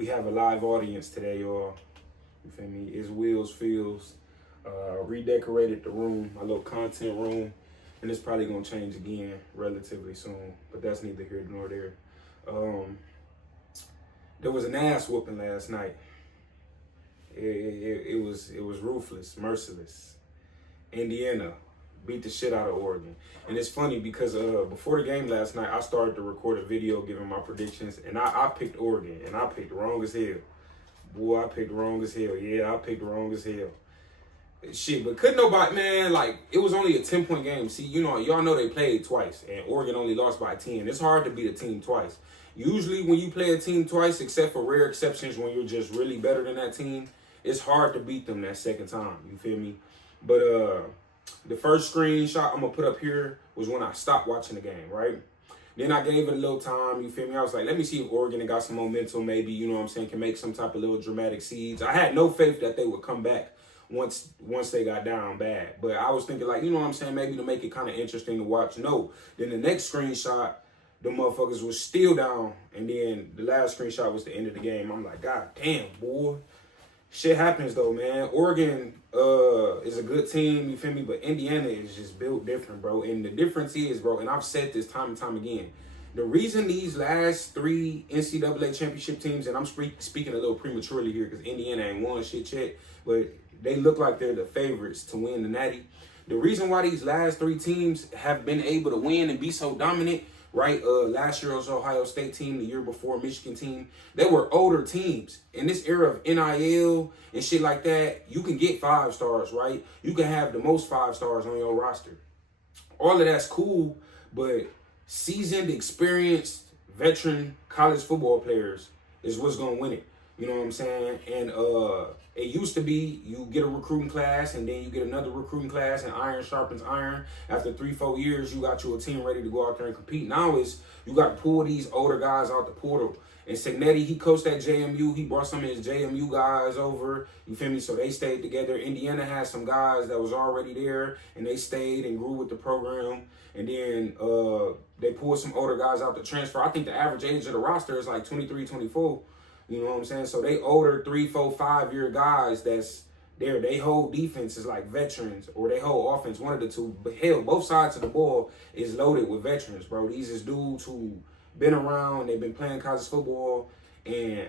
We have a live audience today, y'all. You feel me? It's Wheels Fields. Redecorated the room, my little content room, and it's probably gonna change again relatively soon. But that's neither here nor there. There was an ass whooping last night. It was ruthless, merciless. Indiana beat the shit out of Oregon. And it's funny because before the game last night, I started to record a video giving my predictions, and I picked Oregon, and I picked wrong as hell. Boy, I picked wrong as hell. Yeah, I picked wrong as hell. Shit, but couldn't nobody, man, like, it was only a 10-point game. See, y'all know they played twice, and Oregon only lost by 10. It's hard to beat a team twice. Usually when you play a team twice, except for rare exceptions when you're just really better than that team, it's hard to beat them that second time. You feel me? But the first screenshot I'm going to put up here was when I stopped watching the game, right? Then I gave it a little time, you feel me? I was like, let me see if Oregon got some momentum, maybe, you know what I'm saying, can make some type of little dramatic seeds. I had no faith that they would come back once they got down bad. But I was thinking, like, you know what I'm saying, maybe to make it kind of interesting to watch. No. Then the next screenshot, the motherfuckers was still down. And then the last screenshot was the end of the game. I'm like, God damn, boy. Shit happens, though, man. Oregon is a good team, you feel me? But Indiana is just built different, bro. And the difference is, bro, and I've said this time and time again, the reason these last three NCAA championship teams, and I'm speaking a little prematurely here because Indiana ain't won shit yet, but they look like they're the favorites to win the Natty. The reason why these last three teams have been able to win and be so dominant, right? Last year was Ohio State team, the year before Michigan team. They were older teams. In this era of NIL and shit like that, you can get 5 stars, right? You can have the most 5 stars on your roster. All of that's cool, but seasoned, experienced, veteran college football players is what's gonna win it. You know what I'm saying? And it used to be you get a recruiting class and then you get another recruiting class and iron sharpens iron. After 3-4 years, you got you a team ready to go out there and compete. Now it's you got to pull these older guys out the portal. And Signetti, he coached at JMU. He brought some of his JMU guys over. You feel me? So they stayed together. Indiana has some guys that was already there and they stayed and grew with the program. And then they pulled some older guys out to transfer. I think the average age of the roster is like 23, 24. You know what I'm saying? So they older 3, 4, 5-year guys that's there. They whole defense is like veterans, or they whole offense, one of the two. But hell, both sides of the ball is loaded with veterans, bro. These is dudes who been around, they've been playing college football, and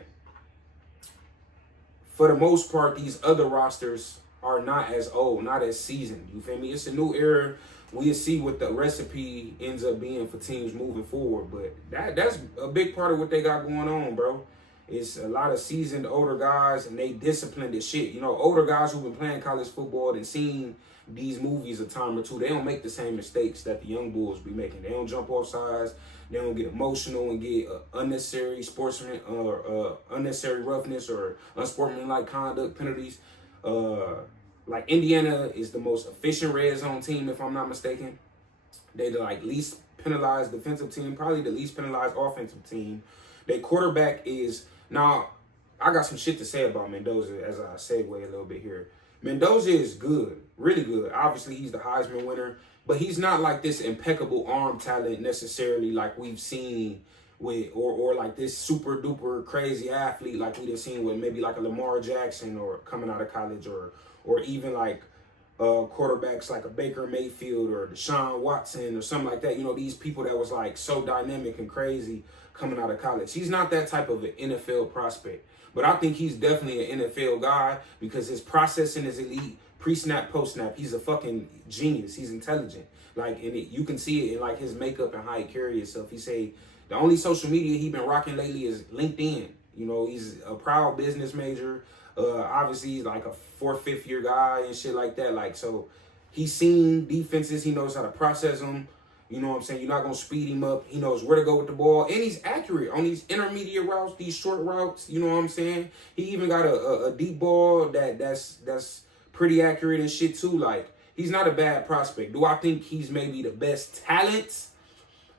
for the most part, these other rosters are not as old, not as seasoned. You feel me? It's a new era. We'll see what the recipe ends up being for teams moving forward. But that's a big part of what they got going on, bro. It's a lot of seasoned older guys, and they disciplined as shit. You know, older guys who've been playing college football and seen these movies a time or two, they don't make the same mistakes that the young bulls be making. They don't jump off sides. They don't get emotional and get unnecessary sportsman or unnecessary roughness or unsportsmanlike conduct penalties. Like Indiana is the most efficient red zone team, if I'm not mistaken. They the like least penalized defensive team, probably the least penalized offensive team. Their quarterback is now. I got some shit to say about Mendoza as I segue a little bit here. Mendoza is good, really good. Obviously, he's the Heisman winner, but he's not like this impeccable arm talent necessarily like we've seen with, or like this super duper crazy athlete like we've seen with maybe like a Lamar Jackson or coming out of college, or even like quarterbacks like a Baker Mayfield or Deshaun Watson or something like that. You know, these people that was like so dynamic and crazy coming out of college. He's not that type of an NFL prospect. But I think he's definitely an NFL guy because his processing is elite, pre-snap, post-snap. He's a fucking genius. He's intelligent. Like, and you can see it in like his makeup and how he carry himself. He say the only social media he been rocking lately is LinkedIn. You know, he's a proud business major. Obviously, he's like a 4th, 5th year guy and shit like that. Like, so he's seen defenses. He knows how to process them. You know what I'm saying? You're not going to speed him up. He knows where to go with the ball. And he's accurate on these intermediate routes, these short routes. You know what I'm saying? He even got a deep ball that's pretty accurate and shit too. Like, he's not a bad prospect. Do I think he's maybe the best talent?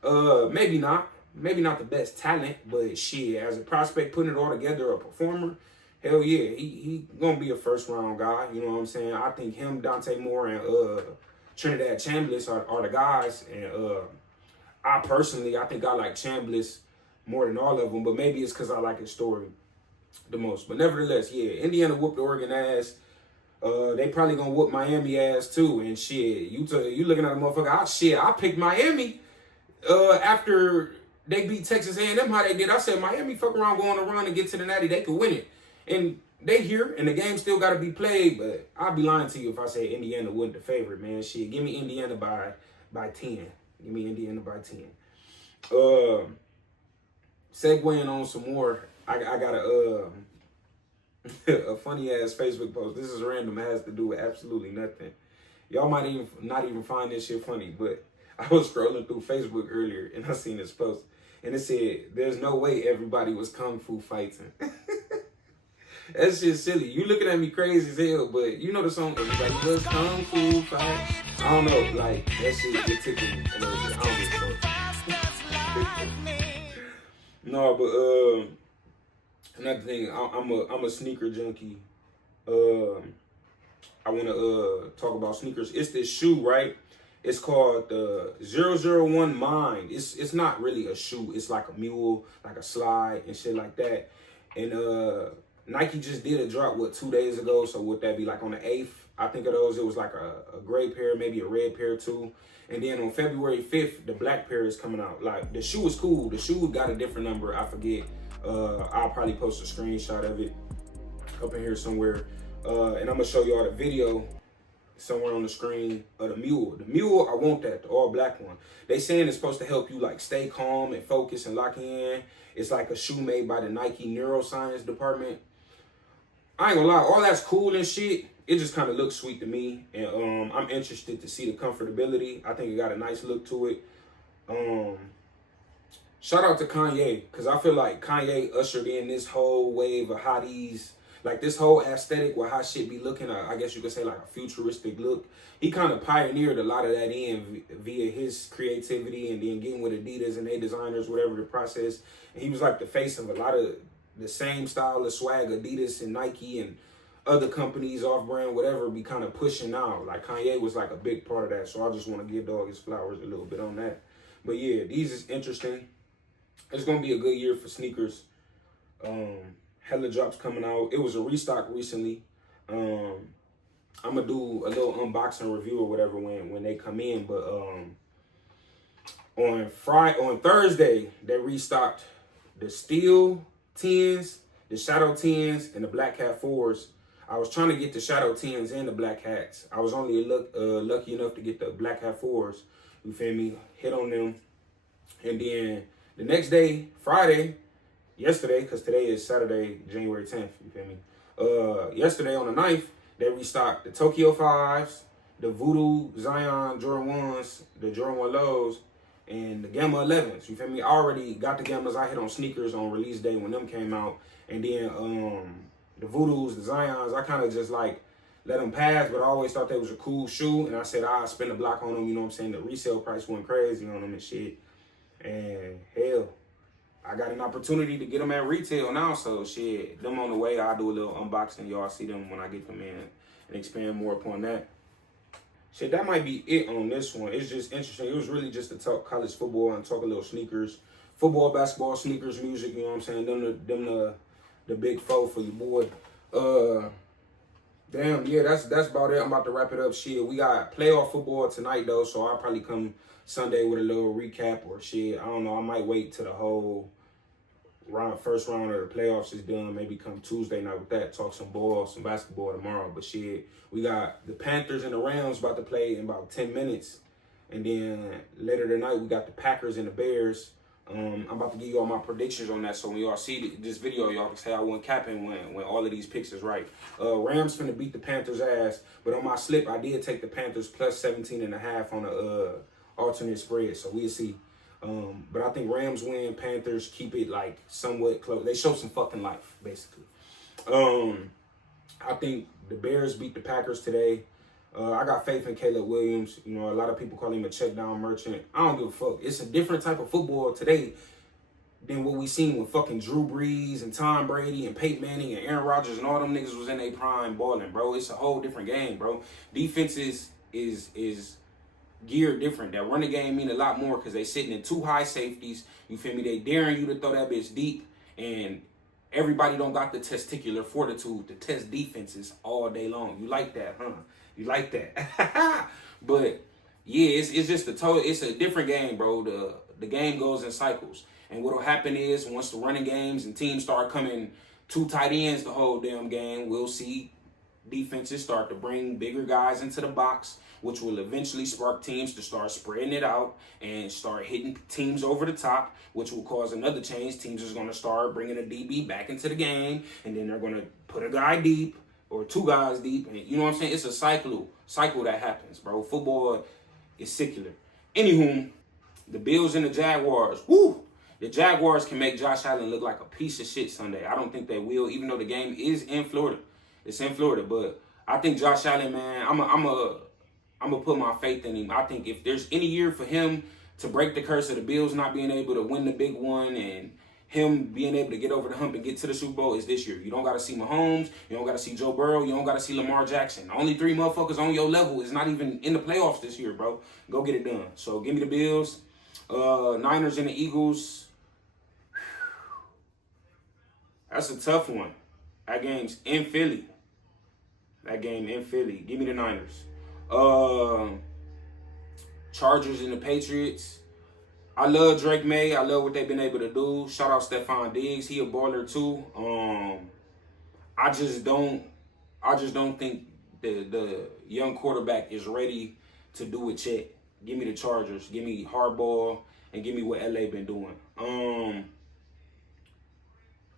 Maybe not. Maybe not the best talent, but shit, as a prospect putting it all together, a performer, hell yeah, he gonna be a first round guy. You know what I'm saying? I think him, Dante Moore, and Trinidad Chambliss are the guys. And I think I like Chambliss more than all of them, but maybe it's because I like his story. the most. But nevertheless, yeah, Indiana whooped the Oregon ass. They probably gonna whoop Miami ass too. And shit, you looking at a motherfucker. I picked Miami after they beat Texas A&M how they did. I said Miami fuck around going to run and get to the Natty, they could win it. And they here, and the game still got to be played. But I'd be lying to you if I say Indiana wasn't the favorite, man. Shit, give me Indiana by 10. Give me Indiana by 10. Segueing on some more, I got a funny ass Facebook post. This is random. It has to do with absolutely nothing. Y'all might not even find this shit funny, but I was scrolling through Facebook earlier and I seen this post and it said, "There's no way everybody was kung fu fighting." That shit's silly. You looking at me crazy as hell, but you know the song, "Everybody was kung fu fight." I don't know, like that shit get tickled me. I don't give a fuck. No, but another thing, I'm a sneaker junkie. I want to talk about sneakers. It's this shoe, right? It's called the 001 Mind. It's not really a shoe. It's like a mule, like a slide and shit like that. And Nike just did a drop, 2 days ago? So would that be like on the 8th? I think of those. It was like a gray pair, maybe a red pair too. And then on February 5th, the black pair is coming out. Like, the shoe is cool. The shoe got a different number. I forget. I'll probably post a screenshot of it up in here somewhere. And I'm going to show y'all the video somewhere on the screen of the mule. The mule, I want that, the all black one. They saying it's supposed to help you like stay calm and focus and lock in. It's like a shoe made by the Nike Neuroscience department. I ain't gonna lie, all that's cool and shit. It just kind of looks sweet to me. And I'm interested to see the comfortability. I think it got a nice look to it. Shout out to Kanye, because I feel like Kanye ushered in this whole wave of hotties. Like this whole aesthetic where how shit be looking, I guess you could say like a futuristic look. He kind of pioneered a lot of that in via his creativity and then getting with Adidas and they designers, whatever the process. And he was like the face of a lot of the same style of swag Adidas and Nike and other companies, off-brand, whatever, be kind of pushing now. Like Kanye was like a big part of that. So I just want to give dog his flowers a little bit on that. But yeah, these is interesting. It's going to be a good year for sneakers. Hella drops coming out. It was a restock recently. I'm gonna do a little unboxing review or whatever when they come in. But on Thursday they restocked the steel 10s, the shadow 10s, and the black hat 4s. I was trying to get the shadow 10s and the black hats. I was only lucky enough to get the black hat 4s. You feel me? Hit on them, and then the next day, Friday. Yesterday, because today is Saturday, January 10th, you feel me? Yesterday on the 9th, they restocked the Tokyo 5s, the Voodoo Zion Jordan 1s, the Jordan 1 lows, and the Gamma 11s, you feel me? I already got the Gammas. I hit on sneakers on release day when them came out. And then the Voodoos, the Zions, I kind of just like let them pass, but I always thought they was a cool shoe. And I said, I'd spend a block on them, you know what I'm saying? The resale price went crazy on them and shit. And hell, I got an opportunity to get them at retail now, so shit, them on the way. I'll do a little unboxing. Y'all see them when I get them in and expand more upon that. Shit, that might be it on this one. It's just interesting. It was really just to talk college football and talk a little sneakers. Football, basketball, sneakers, music, you know what I'm saying? Them the big four for your boy. Damn, yeah, that's about it. I'm about to wrap it up. Shit, we got playoff football tonight, though, so I'll probably come Sunday with a little recap or shit. I don't know. I might wait till the whole first round of the playoffs is done. Maybe come Tuesday night with that. Talk some ball, some basketball tomorrow. But shit, we got the Panthers and the Rams about to play in about 10 minutes. And then later tonight, we got the Packers and the Bears. I'm about to give you all my predictions on that. So when y'all see this video, y'all can say I wasn't capping when all of these picks is right. Rams finna beat the Panthers' ass. But on my slip, I did take the Panthers plus 17.5 on the alternate spread, so we'll see. But I think Rams win, Panthers keep it like somewhat close. They show some fucking life, basically. I think the Bears beat the Packers today. I got faith in Caleb Williams. You know, a lot of people call him a check down merchant. I don't give a fuck. It's a different type of football today than what we seen with fucking Drew Brees and Tom Brady and Peyton Manning and Aaron Rodgers and all them niggas was in their prime balling, bro. It's a whole different game, bro. Defenses is geared different. That running game mean a lot more because they sitting in two high safeties. You feel me? They daring you to throw that bitch deep. And Everybody don't got the testicular fortitude to test defenses all day long. You like that, huh? You like that. But yeah, it's just it's a different game, bro. The game goes in cycles. And what'll happen is once the running games and teams start coming two tight ends the whole damn game, we'll see defenses start to bring bigger guys into the box, which will eventually spark teams to start spreading it out and start hitting teams over the top, which will cause another change. Teams is going to start bringing a DB back into the game, and then they're going to put a guy deep or two guys deep. And you know what I'm saying? It's a cycle that happens, bro. Football is secular. Anywho, the Bills and the Jaguars. Woo! The Jaguars can make Josh Allen look like a piece of shit Sunday. I don't think they will, even though the game is in Florida. It's in Florida, but I think Josh Allen, man, I'm gonna put my faith in him. I think if there's any year for him to break the curse of the Bills not being able to win the big one and him being able to get over the hump and get to the Super Bowl, is this year. You don't got to see Mahomes. You don't got to see Joe Burrow. You don't got to see Lamar Jackson. The only three motherfuckers on your level is not even in the playoffs this year, bro. Go get it done. So give me the Bills. Niners and the Eagles. That's a tough one. That game's in Philly. Give me the Niners. Chargers and the Patriots. I love Drake May. I love what they've been able to do. Shout out Stephon Diggs. He a baller too. I just don't think the young quarterback is ready to do it yet. Give me the Chargers. Give me Harbaugh and give me what LA been doing.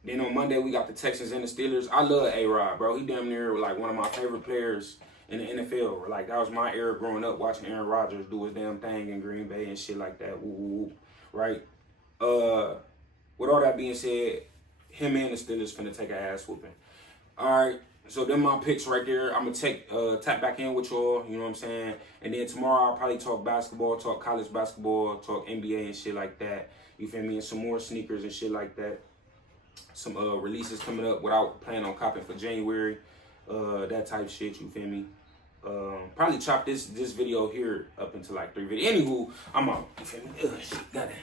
Then on Monday we got the Texans and the Steelers. I love A-Rod, bro. He damn near like one of my favorite players in the NFL. Like that was my era growing up, watching Aaron Rodgers do his damn thing in Green Bay and shit like that. Woo, right? With all that being said, him and the Steelers finna take an ass whooping. All right, so them my picks right there. I'm gonna tap back in with y'all. You know what I'm saying? And then tomorrow I'll probably talk basketball, talk college basketball, talk NBA and shit like that. You feel me? And some more sneakers and shit like that. Some releases coming up without planning on copping for January. That type shit, you feel me? Probably chop this video here up into like 3 videos. Anywho, I'm out. You feel me? Shit, got it.